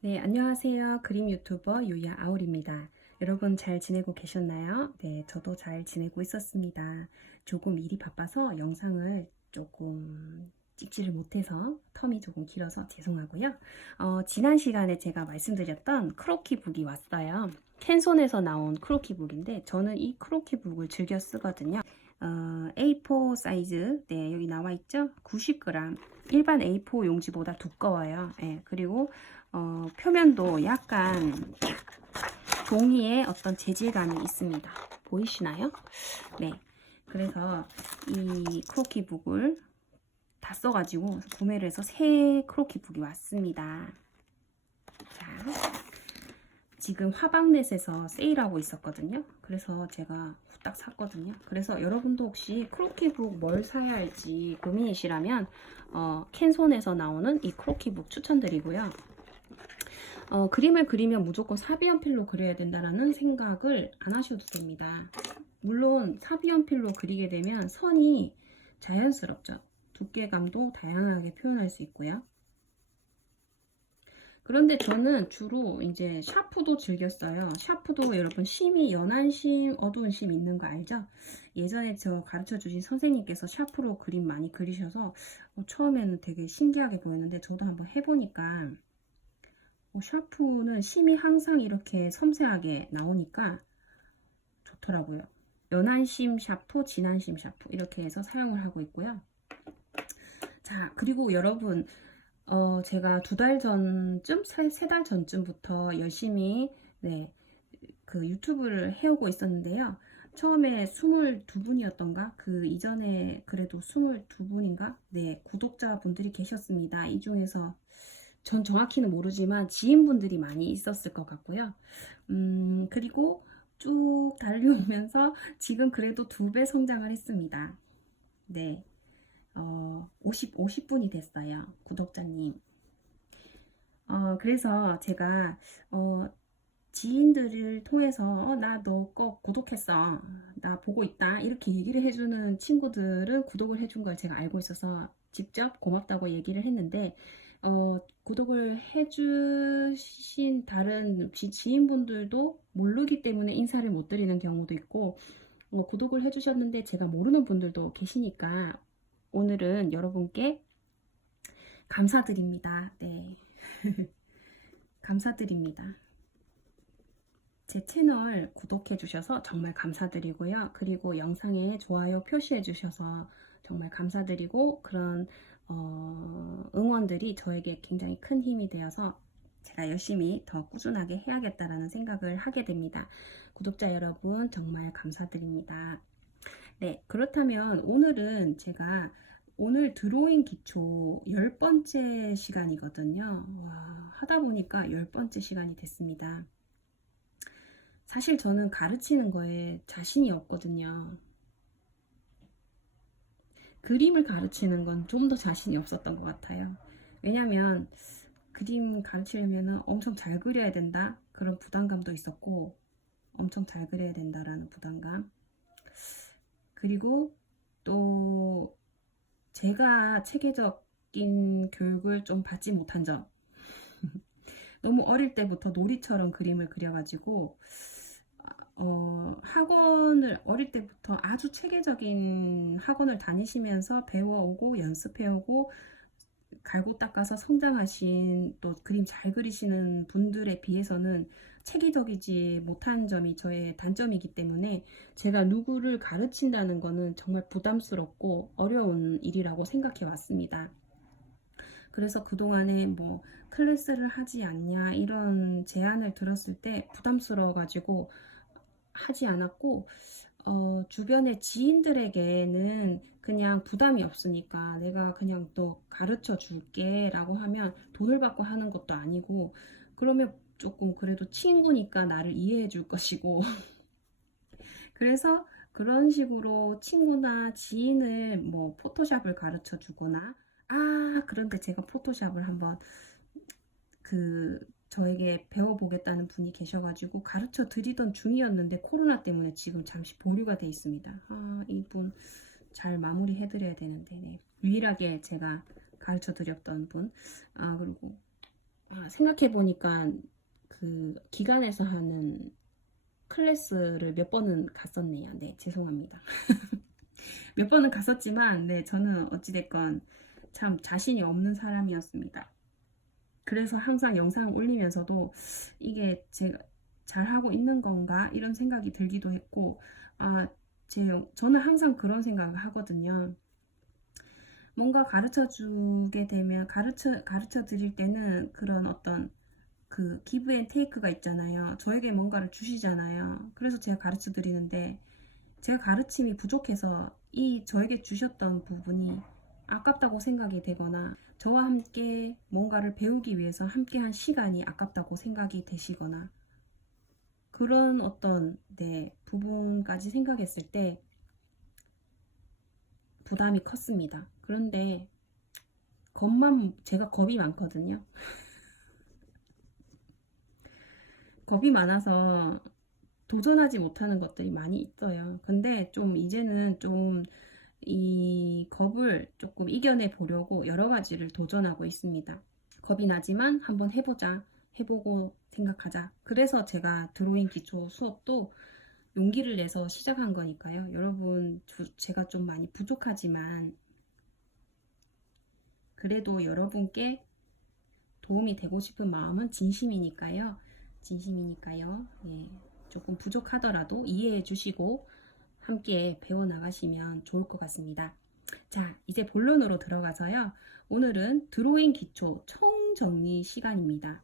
네, 안녕하세요. 그림 유튜버 유야 아울입니다. 여러분 잘 지내고 계셨나요? 네, 저도 잘 지내고 있었습니다. 조금 일이 바빠서 영상을 조금 찍지를 못해서 텀이 조금 길어서 죄송하고요. 지난 시간에 제가 말씀드렸던 크로키북이 왔어요. 캔손에서 나온 크로키북인데 저는 이 크로키북을 즐겨 쓰거든요. A4 사이즈, 네, 여기 나와 있죠? 90g. 일반 A4 용지보다 두꺼워요. 네, 그리고 표면도 약간 종이의 어떤 재질감이 있습니다. 보이시나요? 네. 그래서 이 크로키북을 다 써가지고 구매를 해서 새 크로키북이 왔습니다. 자, 지금 화방넷에서 세일하고 있었거든요. 그래서 제가 후딱 샀거든요. 그래서 여러분도 혹시 크로키북 뭘 사야 할지 고민이시라면 캔손에서 나오는 이 크로키북 추천드리고요. 그림을 그리면 무조건 사비연필로 그려야 된다는 생각을 안 하셔도 됩니다. 물론 사비연필로 그리게 되면 선이 자연스럽죠. 두께감도 다양하게 표현할 수 있고요. 그런데 저는 주로 이제 샤프도 즐겼어요. 샤프도 여러분 심이 연한 심, 어두운 심 있는 거 알죠? 예전에 저 가르쳐 주신 선생님께서 샤프로 그림 많이 그리셔서 처음에는 되게 신기하게 보였는데 저도 한번 해보니까 샤프는 심이 항상 이렇게 섬세하게 나오니까 좋더라고요. 연한 심 샤프, 진한 심 샤프 이렇게 해서 사용을 하고 있고요. 자, 그리고 여러분 제가 2달 전쯤, 3달 전쯤부터 열심히 그 유튜브를 해오고 있었는데요. 처음에 22분이었던가? 그 이전에 그래도 22분인가? 네, 구독자분들이 계셨습니다. 이 중에서 전 정확히는 모르지만 지인분들이 많이 있었을 것 같고요. 그리고 쭉 달려오면서 지금 그래도 2배 성장을 했습니다. 네. 50분이 됐어요. 구독자님. 그래서 제가, 지인들을 통해서, 나 너 꼭 구독했어. 나 보고 있다. 이렇게 얘기를 해주는 친구들은 구독을 해준 걸 제가 알고 있어서 직접 고맙다고 얘기를 했는데, 구독을 해주신 다른 지인분들도 모르기 때문에 인사를 못 드리는 경우도 있고, 구독을 해주셨는데 제가 모르는 분들도 계시니까 오늘은 여러분께 감사드립니다. 네. 감사드립니다. 제 채널 구독해 주셔서 정말 감사드리고요. 그리고 영상에 좋아요 표시해 주셔서 정말 감사드리고 그런 응원들이 저에게 굉장히 큰 힘이 되어서 제가 열심히 더 꾸준하게 해야겠다라는 생각을 하게 됩니다. 구독자 여러분 정말 감사드립니다. 네, 그렇다면 오늘은 제가 오늘 드로잉 기초 10번째 시간이거든요. 와, 하다 보니까 10번째 시간이 됐습니다. 사실 저는 가르치는 거에 자신이 없거든요. 그림을 가르치는 건 좀 더 자신이 없었던 것 같아요. 왜냐면 그림 가르치려면 엄청 잘 그려야 된다 그런 부담감도 있었고 엄청 잘 그려야 된다라는 부담감 그리고 또 제가 체계적인 교육을 좀 받지 못한 점 너무 어릴 때부터 놀이처럼 그림을 그려가지고 학원을 어릴 때부터 아주 체계적인 학원을 다니시면서 배워오고 연습해오고 갈고 닦아서 성장하신 또 그림 잘 그리시는 분들에 비해서는 체계적이지 못한 점이 저의 단점이기 때문에 제가 누구를 가르친다는 거는 정말 부담스럽고 어려운 일이라고 생각해 왔습니다. 그래서 그동안에 뭐 클래스를 하지 않냐 이런 제안을 들었을 때 부담스러워 가지고 하지 않았고 주변의 지인들에게는 그냥 부담이 없으니까 내가 그냥 또 가르쳐 줄게 라고 하면 돈을 받고 하는 것도 아니고 그러면 조금 그래도 친구니까 나를 이해해 줄 것이고 그래서 그런 식으로 친구나 지인을 뭐 포토샵을 가르쳐 주거나 그런데 제가 포토샵을 한번 저에게 배워보겠다는 분이 계셔가지고 가르쳐 드리던 중이었는데 코로나 때문에 지금 잠시 보류가 돼 있습니다. 이분 잘 마무리 해드려야 되는데 네. 유일하게 제가 가르쳐 드렸던 분 그리고 생각해 보니까 그 기관에서 하는 클래스를 몇 번은 갔었네요. 네, 죄송합니다. 몇 번은 갔었지만, 네, 저는 어찌됐건 참 자신이 없는 사람이었습니다. 그래서 항상 영상 올리면서도 이게 제가 잘하고 있는 건가? 이런 생각이 들기도 했고, 아, 저는 항상 그런 생각을 하거든요. 뭔가 가르쳐 주게 되면, 가르쳐 드릴 때는 그런 어떤 그 기브 앤 테이크가 있잖아요. 저에게 뭔가를 주시잖아요. 그래서 제가 가르쳐 드리는데, 제가 가르침이 부족해서 이 저에게 주셨던 부분이 아깝다고 생각이 되거나 저와 함께 뭔가를 배우기 위해서 함께한 시간이 아깝다고 생각이 되시거나 그런 어떤 부분까지 생각했을 때 부담이 컸습니다. 그런데 제가 겁이 많거든요. 겁이 많아서 도전하지 못하는 것들이 많이 있어요. 근데 좀 이제는 좀 이 겁을 조금 이겨내 보려고 여러 가지를 도전하고 있습니다. 겁이 나지만 한번 해보자. 해보고 생각하자. 그래서 제가 드로잉 기초 수업도 용기를 내서 시작한 거니까요. 여러분, 제가 좀 많이 부족하지만 그래도 여러분께 도움이 되고 싶은 마음은 진심이니까요. 진심이니까요. 예, 조금 부족하더라도 이해해 주시고 함께 배워나가시면 좋을 것 같습니다. 자, 이제 본론으로 들어가서요. 오늘은 드로잉 기초 총정리 시간입니다.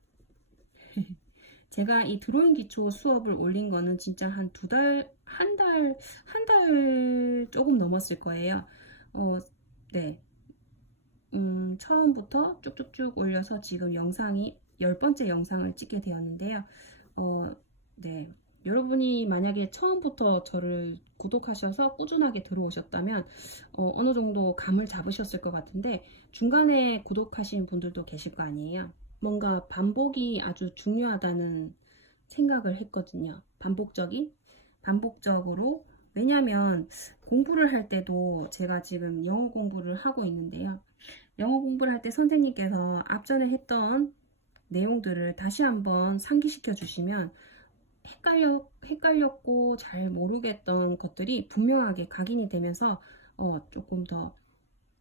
제가 이 드로잉 기초 수업을 올린 거는 진짜 한 두 달, 한 달 조금 넘었을 거예요. 네. 처음부터 쭉쭉쭉 올려서 지금 영상이 10번째 영상을 찍게 되었는데요. 네. 여러분이 만약에 처음부터 저를 구독하셔서 꾸준하게 들어오셨다면 어느 정도 감을 잡으셨을 것 같은데 중간에 구독하신 분들도 계실 거 아니에요. 뭔가 반복이 아주 중요하다는 생각을 했거든요. 반복적으로. 왜냐하면 공부를 할 때도 제가 지금 영어 공부를 하고 있는데요. 영어 공부를 할 때 선생님께서 앞전에 했던 내용들을 다시 한번 상기시켜 주시면 헷갈렸고 잘 모르겠던 것들이 분명하게 각인이 되면서 조금 더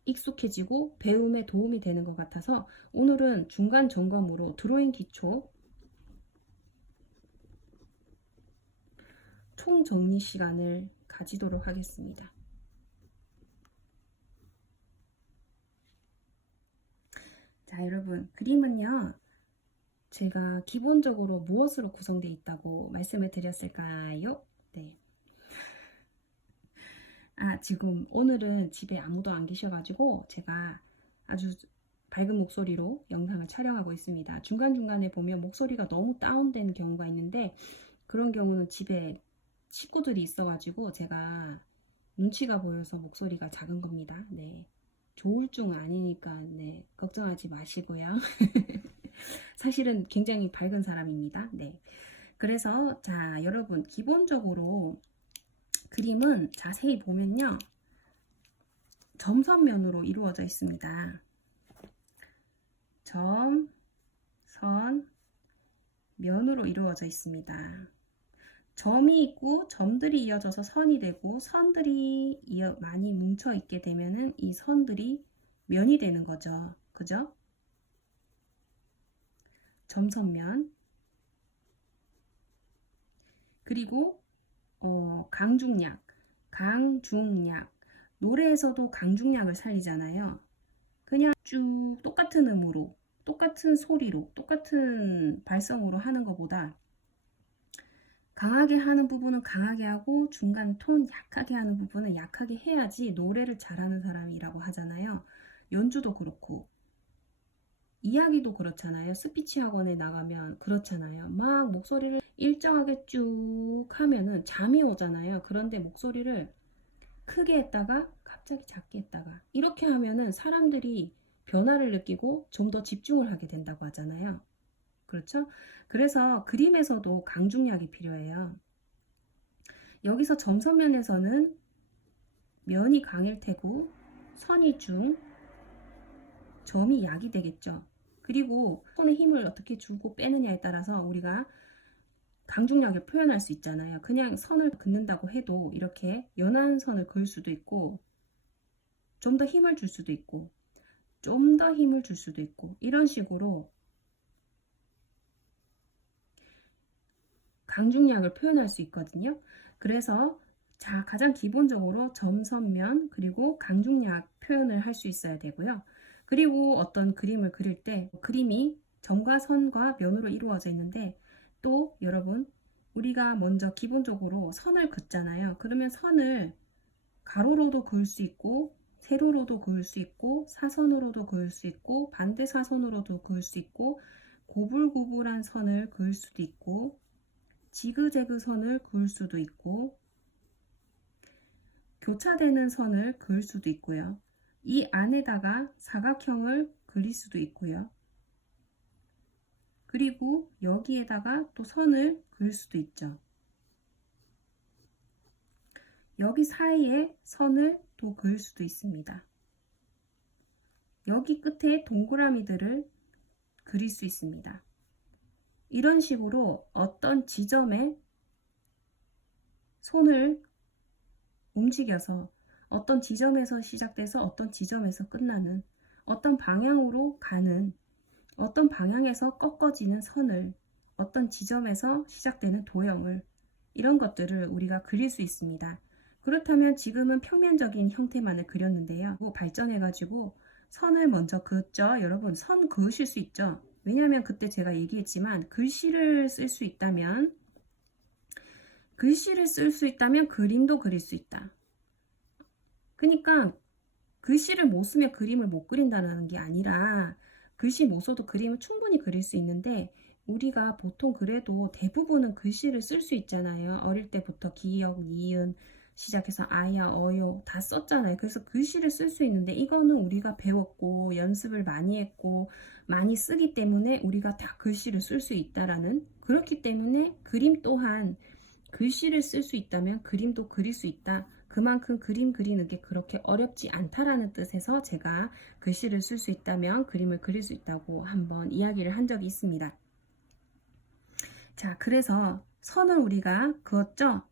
익숙해지고 배움에 도움이 되는 것 같아서 오늘은 중간 점검으로 드로잉 기초 총정리 시간을 가지도록 하겠습니다. 자, 여러분, 그림은요, 제가 기본적으로 무엇으로 구성되어 있다고 말씀을 드렸을까요? 네. 지금 오늘은 집에 아무도 안 계셔가지고 제가 아주 밝은 목소리로 영상을 촬영하고 있습니다. 중간중간에 보면 목소리가 너무 다운된 경우가 있는데 그런 경우는 집에 식구들이 있어가지고 제가 눈치가 보여서 목소리가 작은 겁니다. 네. 조울증 아니니까 네, 걱정하지 마시고요. 사실은 굉장히 밝은 사람입니다. 네. 그래서 자, 여러분 기본적으로 그림은 자세히 보면요. 점선면으로 이루어져 있습니다. 점, 선, 면으로 이루어져 있습니다. 점이 있고 점들이 이어져서 선이 되고 선들이 많이 뭉쳐 있게 되면은 이 선들이 면이 되는 거죠. 그죠? 점선면. 그리고 강중약. 노래에서도 강중약을 살리잖아요. 그냥 쭉 똑같은 음으로, 똑같은 소리로, 똑같은 발성으로 하는 것보다 강하게 하는 부분은 강하게 하고 중간 톤 약하게 하는 부분은 약하게 해야지 노래를 잘하는 사람이라고 하잖아요. 연주도 그렇고 이야기도 그렇잖아요. 스피치 학원에 나가면 그렇잖아요. 막 목소리를 일정하게 쭉 하면은 잠이 오잖아요. 그런데 목소리를 크게 했다가 갑자기 작게 했다가 이렇게 하면은 사람들이 변화를 느끼고 좀 더 집중을 하게 된다고 하잖아요. 그렇죠? 그래서 그림에서도 강중약이 필요해요. 여기서 점선면에서는 면이 강일 테고 선이 중, 점이 약이 되겠죠. 그리고 손에 힘을 어떻게 주고 빼느냐에 따라서 우리가 강중력을 표현할 수 있잖아요. 그냥 선을 긋는다고 해도 이렇게 연한 선을 그을 수도 있고, 좀 더 힘을 줄 수도 있고, 좀 더 힘을 줄 수도 있고, 이런 식으로 강중력을 표현할 수 있거든요. 그래서 자, 가장 기본적으로 점선면 그리고 강중력 표현을 할 수 있어야 되고요. 그리고 어떤 그림을 그릴 때 그림이 점과 선과 면으로 이루어져 있는데, 또 여러분, 우리가 먼저 기본적으로 선을 긋잖아요. 그러면 선을 가로로도 그을 수 있고, 세로로도 그을 수 있고, 사선으로도 그을 수 있고, 반대 사선으로도 그을 수 있고, 고불고불한 선을 그을 수도 있고, 지그재그 선을 그을 수도 있고, 교차되는 선을 그을 수도 있고요. 이 안에다가 사각형을 그릴 수도 있고요. 그리고 여기에다가 또 선을 그을 수도 있죠. 여기 사이에 선을 또 그을 수도 있습니다. 여기 끝에 동그라미들을 그릴 수 있습니다. 이런 식으로 어떤 지점에 손을 움직여서 어떤 지점에서 시작돼서 어떤 지점에서 끝나는, 어떤 방향으로 가는, 어떤 방향에서 꺾어지는 선을, 어떤 지점에서 시작되는 도형을, 이런 것들을 우리가 그릴 수 있습니다. 그렇다면 지금은 평면적인 형태만을 그렸는데요. 발전해가지고 선을 먼저 그었죠. 여러분, 선 그으실 수 있죠. 왜냐하면 그때 제가 얘기했지만 글씨를 쓸 수 있다면 그림도 그릴 수 있다. 그러니까 글씨를 못 쓰면 그림을 못 그린다는 게 아니라, 글씨 못 써도 그림을 충분히 그릴 수 있는데, 우리가 보통 그래도 대부분은 글씨를 쓸 수 있잖아요. 어릴 때부터 기역, 니은 시작해서 아야, 어요 다 썼잖아요. 그래서 글씨를 쓸 수 있는데, 이거는 우리가 배웠고 연습을 많이 했고 많이 쓰기 때문에 우리가 다 글씨를 쓸 수 있다라는, 그렇기 때문에 그림 또한 글씨를 쓸 수 있다면 그림도 그릴 수 있다. 그만큼 그림 그리는 게 그렇게 어렵지 않다라는 뜻에서 제가 글씨를 쓸 수 있다면 그림을 그릴 수 있다고 한번 이야기를 한 적이 있습니다. 자, 그래서 선을 우리가 그었죠?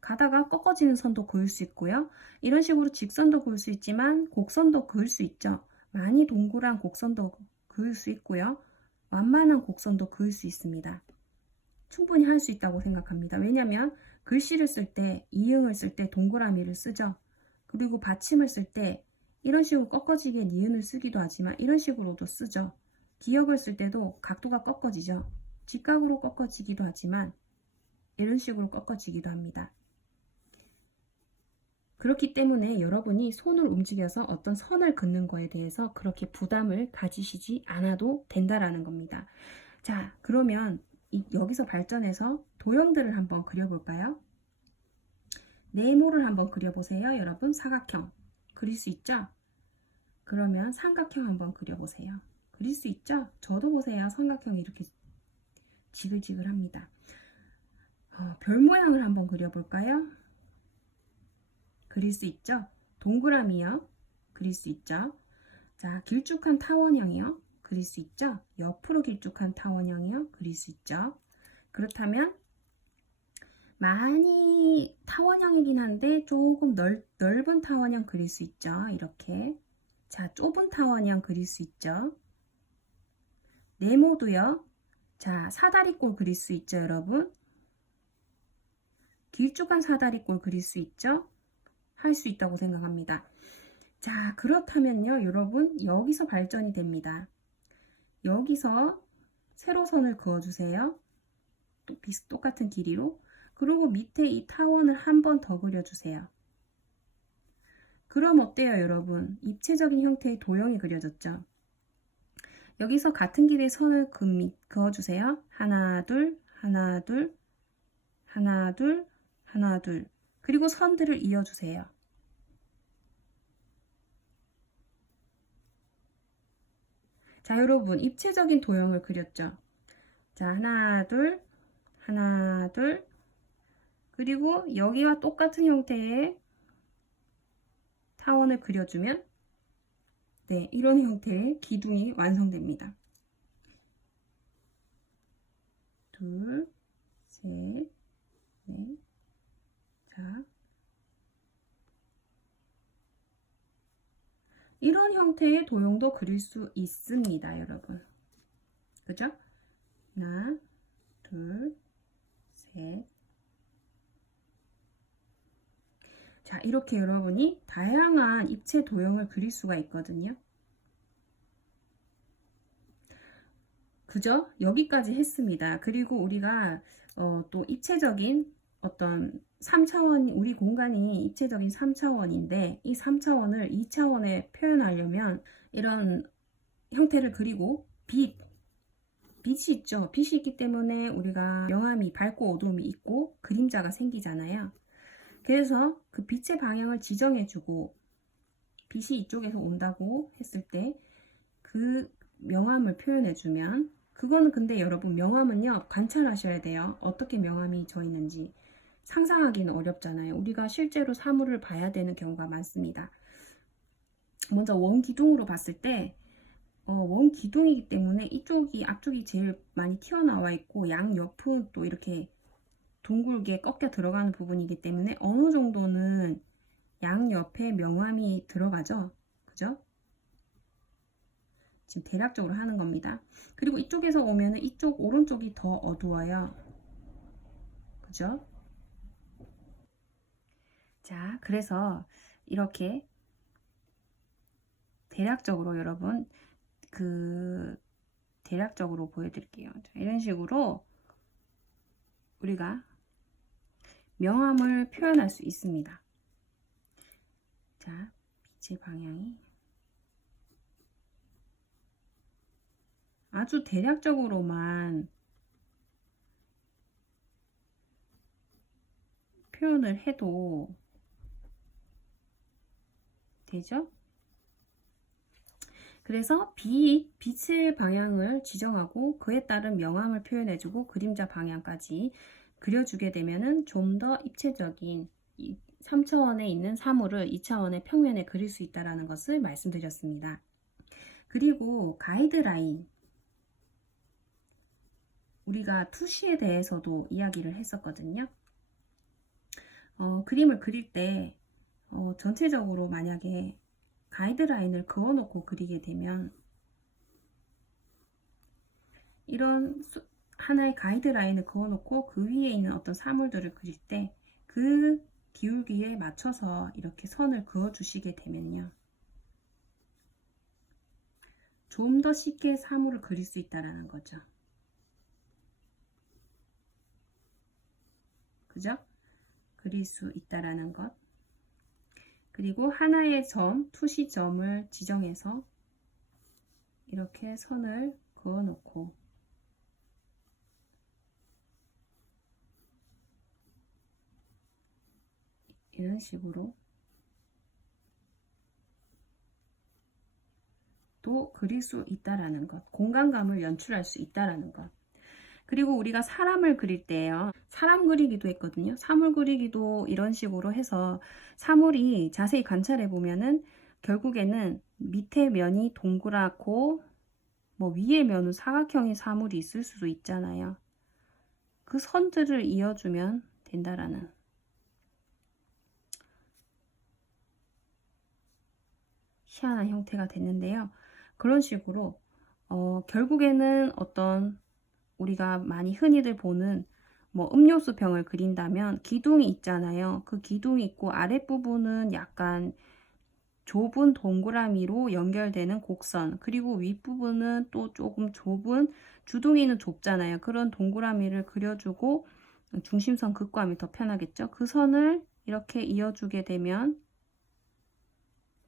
가다가 꺾어지는 선도 그을 수 있고요. 이런 식으로 직선도 그을 수 있지만 곡선도 그을 수 있죠. 많이 동그란 곡선도 그을 수 있고요. 완만한 곡선도 그을 수 있습니다. 충분히 할 수 있다고 생각합니다. 왜냐하면 글씨를 쓸 때, 이응을 쓸 때 동그라미를 쓰죠. 그리고 받침을 쓸 때 이런 식으로 꺾어지게 니은을 쓰기도 하지만 이런 식으로도 쓰죠. 기역을 쓸 때도 각도가 꺾어지죠. 직각으로 꺾어지기도 하지만 이런 식으로 꺾어지기도 합니다. 그렇기 때문에 여러분이 손을 움직여서 어떤 선을 긋는 거에 대해서 그렇게 부담을 가지시지 않아도 된다라는 겁니다. 자, 그러면 여기서 발전해서 도형들을 한번 그려볼까요? 네모를 한번 그려보세요. 여러분, 사각형 그릴 수 있죠? 그러면 삼각형 한번 그려보세요. 그릴 수 있죠? 저도 보세요. 삼각형이 이렇게 지글지글합니다. 별 모양을 한번 그려볼까요? 그릴 수 있죠? 동그라미요. 그릴 수 있죠? 자, 길쭉한 타원형이요. 그릴 수 있죠? 옆으로 길쭉한 타원형이요. 그릴 수 있죠? 그렇다면 많이 타원형이긴 한데 조금 넓은 타원형 그릴 수 있죠? 이렇게. 자, 좁은 타원형 그릴 수 있죠? 네모도요. 자, 사다리꼴 그릴 수 있죠, 여러분? 길쭉한 사다리꼴 그릴 수 있죠? 할 수 있다고 생각합니다. 자, 그렇다면요, 여러분, 여기서 발전이 됩니다. 여기서 세로선을 그어주세요. 똑같은 길이로. 그리고 밑에 이 타원을 한 번 더 그려주세요. 그럼 어때요, 여러분? 입체적인 형태의 도형이 그려졌죠? 여기서 같은 길이의 선을 그어주세요. 하나, 둘, 하나, 둘, 하나, 둘, 하나, 둘. 그리고 선들을 이어주세요. 자, 여러분, 입체적인 도형을 그렸죠? 자, 하나, 둘, 하나, 둘. 그리고 여기와 똑같은 형태의 타원을 그려주면, 네, 이런 형태의 기둥이 완성됩니다. 둘, 셋, 넷. 자, 이런 형태의 도형도 그릴 수 있습니다, 여러분. 그죠? 하나, 둘, 셋. 자, 이렇게 여러분이 다양한 입체 도형을 그릴 수가 있거든요. 그죠? 여기까지 했습니다. 그리고 우리가 또 입체적인 어떤 3차원, 우리 공간이 입체적인 3차원인데 이 3차원을 2차원에 표현하려면 이런 형태를 그리고 빛이 있죠. 빛이 있기 때문에 우리가 명암이 밝고 어두움이 있고 그림자가 생기잖아요. 그래서 그 빛의 방향을 지정해주고 빛이 이쪽에서 온다고 했을 때 그 명암을 표현해주면 그거는 근데 여러분 명암은요 관찰하셔야 돼요. 어떻게 명암이 져 있는지 상상하기는 어렵잖아요. 우리가 실제로 사물을 봐야 되는 경우가 많습니다. 먼저 원기둥으로 봤을 때 원기둥이기 때문에 이쪽이 앞쪽이 제일 많이 튀어나와 있고 양옆은 또 이렇게 둥글게 꺾여 들어가는 부분이기 때문에 어느 정도는 양옆에 명암이 들어가죠. 그죠? 지금 대략적으로 하는 겁니다. 그리고 이쪽에서 오면은 이쪽 오른쪽이 더 어두워요. 그죠? 자, 그래서 이렇게 대략적으로 여러분 대략적으로 보여드릴게요. 자, 이런 식으로 우리가 명암을 표현할 수 있습니다. 자, 빛의 방향이 아주 대략적으로만 표현을 해도 되죠? 그래서 빛의 방향을 지정하고 그에 따른 명암을 표현해주고 그림자 방향까지 그려주게 되면은 좀 더 입체적인 3차원에 있는 사물을 2차원의 평면에 그릴 수 있다는 것을 말씀드렸습니다. 그리고 가이드라인, 우리가 투시에 대해서도 이야기를 했었거든요. 그림을 그릴 때 전체적으로 만약에 가이드라인을 그어놓고 그리게 되면 이런 하나의 가이드라인을 그어놓고 그 위에 있는 어떤 사물들을 그릴 때 그 기울기에 맞춰서 이렇게 선을 그어주시게 되면요. 좀 더 쉽게 사물을 그릴 수 있다는 거죠. 그죠? 그릴 수 있다는 것. 그리고 하나의 점, 투시점을 지정해서 이렇게 선을 그어놓고 이런 식으로 또 그릴 수 있다는 것, 공간감을 연출할 수 있다는 것. 그리고 우리가 사람을 그릴 때요, 사람 그리기도 했거든요. 사물 그리기도 이런 식으로 해서 사물이 자세히 관찰해 보면은 결국에는 밑에 면이 동그랗고 뭐 위에 면은 사각형의 사물이 있을 수도 있잖아요. 그 선들을 이어주면 된다라는 희한한 형태가 됐는데요. 그런 식으로 결국에는 어떤 우리가 많이 흔히들 보는 뭐 음료수 병을 그린다면 기둥이 있잖아요. 그 기둥이 있고 아랫부분은 약간 좁은 동그라미로 연결되는 곡선, 그리고 윗부분은 또 조금 좁은, 주둥이는 좁잖아요. 그런 동그라미를 그려주고 중심선 극과하면 더 편하겠죠. 그 선을 이렇게 이어주게 되면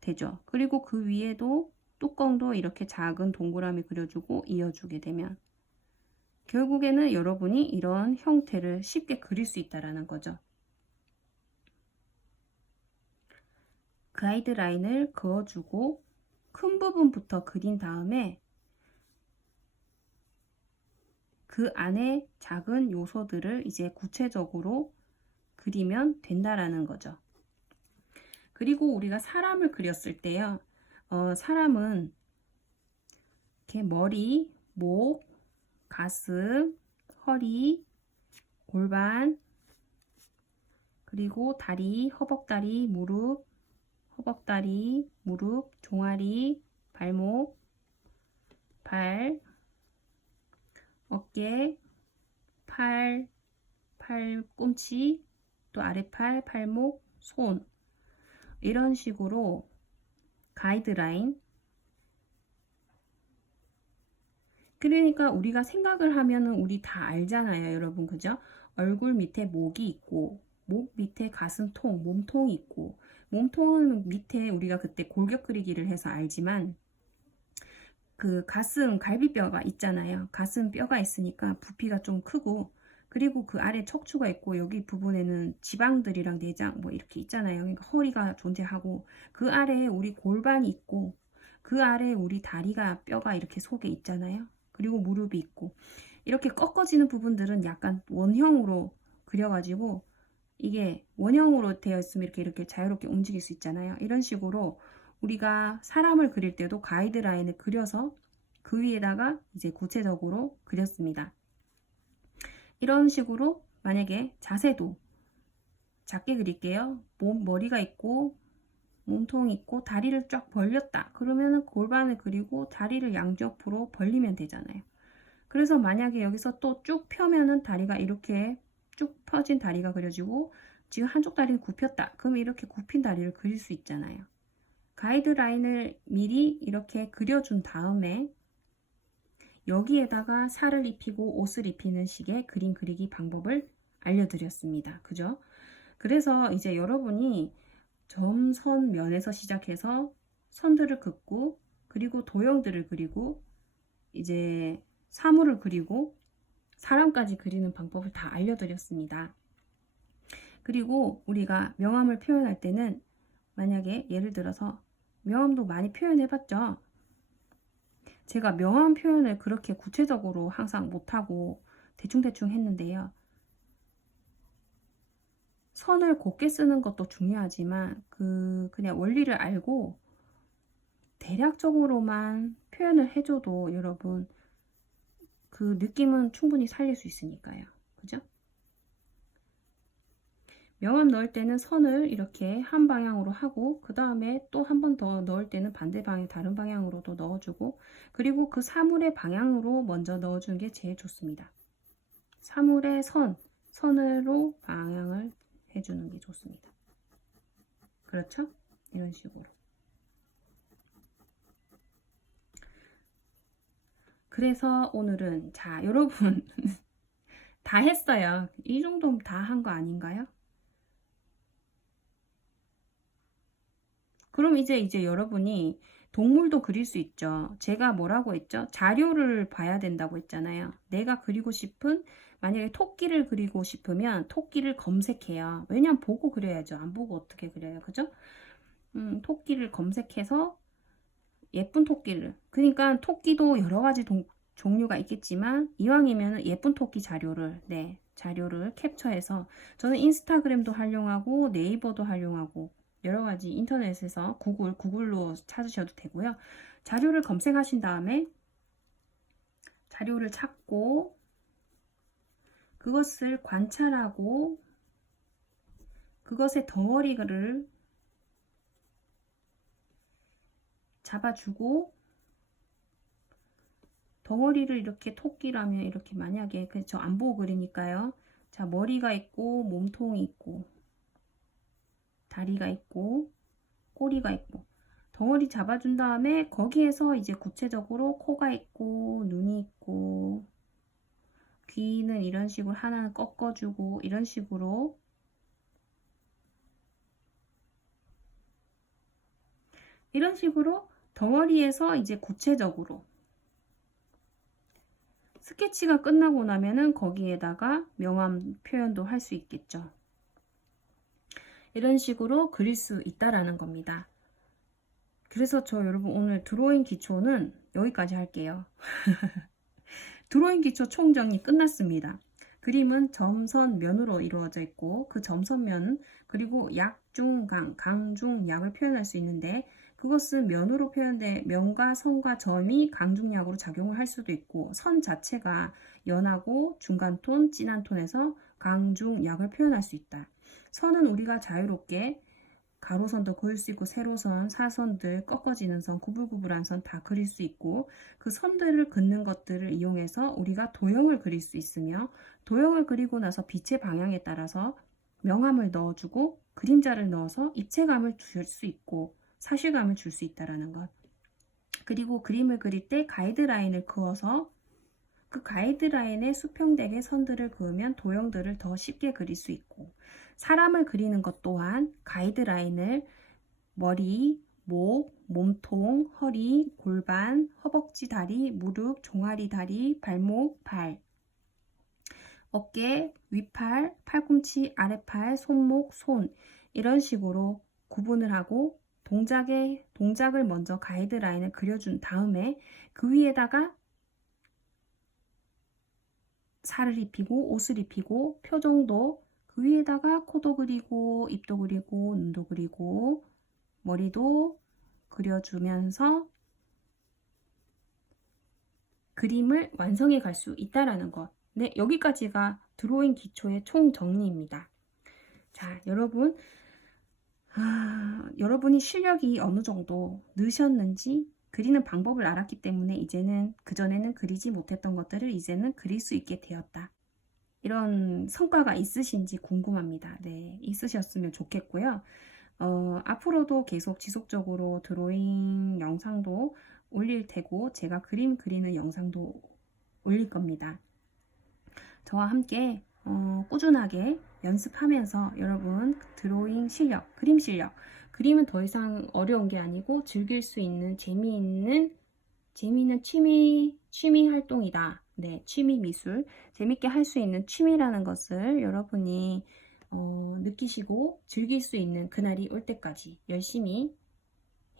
되죠. 그리고 그 위에도 뚜껑도 이렇게 작은 동그라미 그려주고 이어주게 되면 결국에는 여러분이 이런 형태를 쉽게 그릴 수 있다는 거죠. 가이드라인을 그어주고 큰 부분부터 그린 다음에 그 안에 작은 요소들을 이제 구체적으로 그리면 된다라는 거죠. 그리고 우리가 사람을 그렸을 때요, 사람은 이렇게 머리, 목, 가슴, 허리, 골반, 그리고 다리, 허벅다리, 무릎, 허벅다리, 무릎, 종아리, 발목, 발, 어깨, 팔, 팔꿈치, 또 아래팔, 팔목, 손, 이런 식으로 가이드라인. 그러니까 우리가 생각을 하면은 우리 다 알잖아요, 여러분. 그죠? 얼굴 밑에 목이 있고, 목 밑에 가슴통, 몸통이 있고, 몸통은 밑에 우리가 그때 골격 그리기를 해서 알지만, 그 가슴 갈비뼈가 있잖아요. 가슴 뼈가 있으니까 부피가 좀 크고, 그리고 그 아래 척추가 있고, 여기 부분에는 지방들이랑 내장 뭐 이렇게 있잖아요. 그러니까 허리가 존재하고, 그 아래에 우리 골반이 있고, 그 아래에 우리 다리가 뼈가 이렇게 속에 있잖아요. 그리고 무릎이 있고, 이렇게 꺾어지는 부분들은 약간 원형으로 그려가지고, 이게 원형으로 되어 있으면 이렇게 자유롭게 움직일 수 있잖아요. 이런 식으로 우리가 사람을 그릴 때도 가이드라인을 그려서 그 위에다가 이제 구체적으로 그렸습니다. 이런 식으로 만약에 자세도 작게 그릴게요. 머리가 있고 몸통이 있고 다리를 쫙 벌렸다. 그러면은 골반을 그리고 다리를 양옆으로 벌리면 되잖아요. 그래서 만약에 여기서 또 쭉 펴면은 다리가 이렇게 쭉 펴진 다리가 그려지고, 지금 한쪽 다리는 굽혔다. 그럼 이렇게 굽힌 다리를 그릴 수 있잖아요. 가이드라인을 미리 이렇게 그려준 다음에 여기에다가 살을 입히고 옷을 입히는 식의 그림 그리기 방법을 알려드렸습니다. 그죠? 그래서 이제 여러분이 점, 선, 면에서 시작해서 선들을 긋고, 그리고 도형들을 그리고, 이제 사물을 그리고 사람까지 그리는 방법을 다 알려드렸습니다. 그리고 우리가 명암을 표현할 때는 만약에 예를 들어서 명암도 많이 표현해봤죠. 제가 명암 표현을 그렇게 구체적으로 항상 못하고 대충대충 했는데요. 선을 곱게 쓰는 것도 중요하지만 그냥 원리를 알고 대략적으로만 표현을 해줘도 여러분 그 느낌은 충분히 살릴 수 있으니까요. 그죠? 명암 넣을 때는 선을 이렇게 한 방향으로 하고, 그 다음에 또 한 번 더 넣을 때는 반대 방향, 다른 방향으로도 넣어주고, 그리고 그 사물의 방향으로 먼저 넣어주는 게 제일 좋습니다. 사물의 선으로 방향을 해주는 게 좋습니다. 그렇죠? 이런 식으로. 그래서 오늘은, 자, 여러분, 다 했어요. 이 정도면 다 한 거 아닌가요? 그럼 이제 여러분이 동물도 그릴 수 있죠. 제가 뭐라고 했죠? 자료를 봐야 된다고 했잖아요. 내가 그리고 싶은, 만약에 토끼를 그리고 싶으면 토끼를 검색해요. 왜냐면 보고 그려야죠. 안 보고 어떻게 그려요. 그죠? 토끼를 검색해서 예쁜 토끼를. 그러니까 토끼도 여러 가지 종류가 있겠지만 이왕이면 예쁜 토끼 자료를 캡처해서, 저는 인스타그램도 활용하고 네이버도 활용하고 여러 가지 인터넷에서 구글로 찾으셔도 되고요. 자료를 검색하신 다음에 자료를 찾고 그것을 관찰하고 그것의 덩어리를 잡아주고, 덩어리를 이렇게 토끼라면 이렇게 만약에 저 안 보고 그리니까요. 자, 머리가 있고 몸통이 있고 다리가 있고 꼬리가 있고 덩어리 잡아준 다음에 거기에서 이제 구체적으로 코가 있고 눈이 있고 귀는 이런 식으로 하나는 꺾어주고 이런 식으로 덩어리에서 이제 구체적으로 스케치가 끝나고 나면은 거기에다가 명암 표현도 할 수 있겠죠. 이런 식으로 그릴 수 있다라는 겁니다. 그래서 저 여러분 오늘 드로잉 기초는 여기까지 할게요. 드로잉 기초 총정리 끝났습니다. 그림은 점선 면으로 이루어져 있고 그 점선면 그리고 약, 중, 강, 중, 약을 표현할 수 있는데 그것은 면으로 표현된 면과 선과 점이 강중약으로 작용을 할 수도 있고 선 자체가 연하고 중간톤, 진한 톤에서 강중약을 표현할 수 있다. 선은 우리가 자유롭게 가로선도 그을 수 있고 세로선, 사선들, 꺾어지는 선, 구불구불한 선 다 그릴 수 있고 그 선들을 긋는 것들을 이용해서 우리가 도형을 그릴 수 있으며 도형을 그리고 나서 빛의 방향에 따라서 명암을 넣어주고 그림자를 넣어서 입체감을 줄 수 있고 사실감을 줄 수 있다는 것. 그리고 그림을 그릴 때 가이드라인을 그어서 그 가이드라인에 수평되게 선들을 그으면 도형들을 더 쉽게 그릴 수 있고 사람을 그리는 것 또한 가이드라인을 머리, 목, 몸통, 허리, 골반, 허벅지, 다리, 무릎, 종아리, 다리, 발목, 발, 어깨, 위팔, 팔꿈치, 아랫팔, 손목, 손 이런 식으로 구분을 하고 동작을 먼저 가이드라인을 그려준 다음에 그 위에다가 살을 입히고 옷을 입히고 표정도 그 위에다가 코도 그리고 입도 그리고 눈도 그리고 머리도 그려주면서 그림을 완성해 갈 수 있다라는 것. 네, 여기까지가 드로잉 기초의 총 정리입니다. 자, 여러분이 실력이 어느 정도 느셨는지 그리는 방법을 알았기 때문에 이제는 그전에는 그리지 못했던 것들을 이제는 그릴 수 있게 되었다. 이런 성과가 있으신지 궁금합니다. 네, 있으셨으면 좋겠고요. 앞으로도 계속 지속적으로 드로잉 영상도 올릴 테고 제가 그림 그리는 영상도 올릴 겁니다. 저와 함께 꾸준하게 연습하면서 여러분 드로잉 실력, 그림 실력, 그림은 더 이상 어려운 게 아니고 즐길 수 있는 재미있는 취미 활동이다. 네, 취미 미술. 재밌게 할 수 있는 취미라는 것을 여러분이 느끼시고 즐길 수 있는 그날이 올 때까지 열심히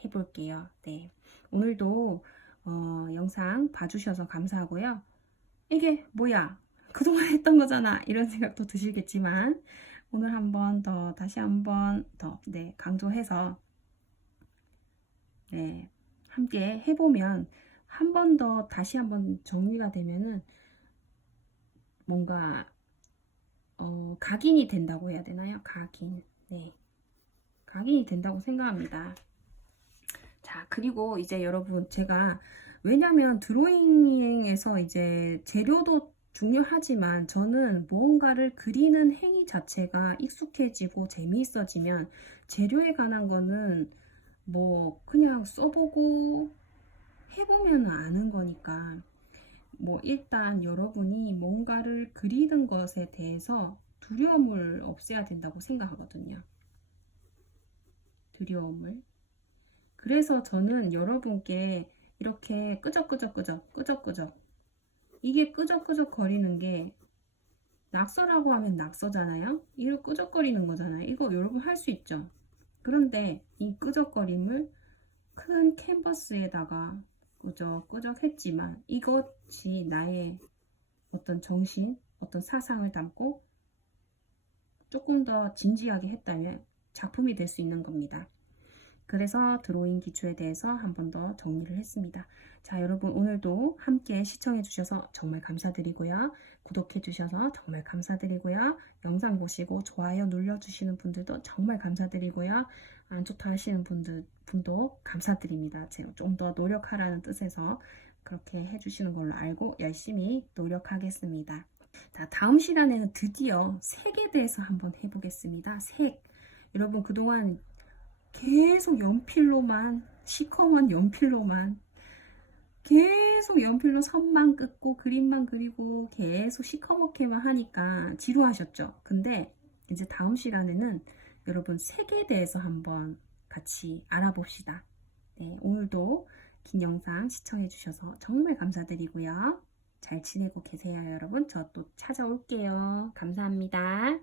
해볼게요. 네, 오늘도 영상 봐주셔서 감사하고요. 이게 뭐야? 그동안 했던 거잖아. 이런 생각도 드시겠지만 오늘 다시 한 번 더 네, 강조해서 네, 함께 해보면 한 번 더 다시 한 번 정리가 되면은 뭔가 각인이 된다고 해야 되나요? 각인. 네. 각인이 된다고 생각합니다. 자, 그리고 이제 여러분 왜냐면 드로잉에서 이제 재료도 중요하지만 저는 무언가를 그리는 행위 자체가 익숙해지고 재미있어지면 재료에 관한 거는 뭐 그냥 써보고 해보면 아는 거니까 일단 여러분이 뭔가를 그리는 것에 대해서 두려움을 없애야 된다고 생각하거든요. 두려움을. 그래서 저는 여러분께 이렇게 끄적끄적 이게 끄적끄적 거리는 게 낙서라고 하면 낙서잖아요. 이거 끄적거리는 거잖아요. 이거 여러분 할 수 있죠. 그런데 이 끄적거림을 큰 캔버스에다가 끄적끄적 했지만 이것이 나의 어떤 정신, 어떤 사상을 담고 조금 더 진지하게 했다면 작품이 될 수 있는 겁니다. 그래서 드로잉 기초에 대해서 한 번 더 정리를 했습니다. 자, 여러분 오늘도 함께 시청해 주셔서 정말 감사드리고요. 구독해 주셔서 정말 감사드리고요. 영상 보시고 좋아요 눌러주시는 분들도 정말 감사드리고요. 안 좋다 하시는 분도 감사드립니다. 제가 좀 더 노력하라는 뜻에서 그렇게 해주시는 걸로 알고 열심히 노력하겠습니다. 자, 다음 시간에는 드디어 색에 대해서 한번 해보겠습니다. 색. 여러분 그동안 계속 시커먼 연필로만 계속 연필로 선만 긋고 그림만 그리고 계속 시커멓게만 하니까 지루하셨죠? 근데 이제 다음 시간에는 여러분 색에 대해서 한번 같이 알아봅시다. 네, 오늘도 긴 영상 시청해 주셔서 정말 감사드리고요. 잘 지내고 계세요, 여러분. 저 또 찾아올게요. 감사합니다.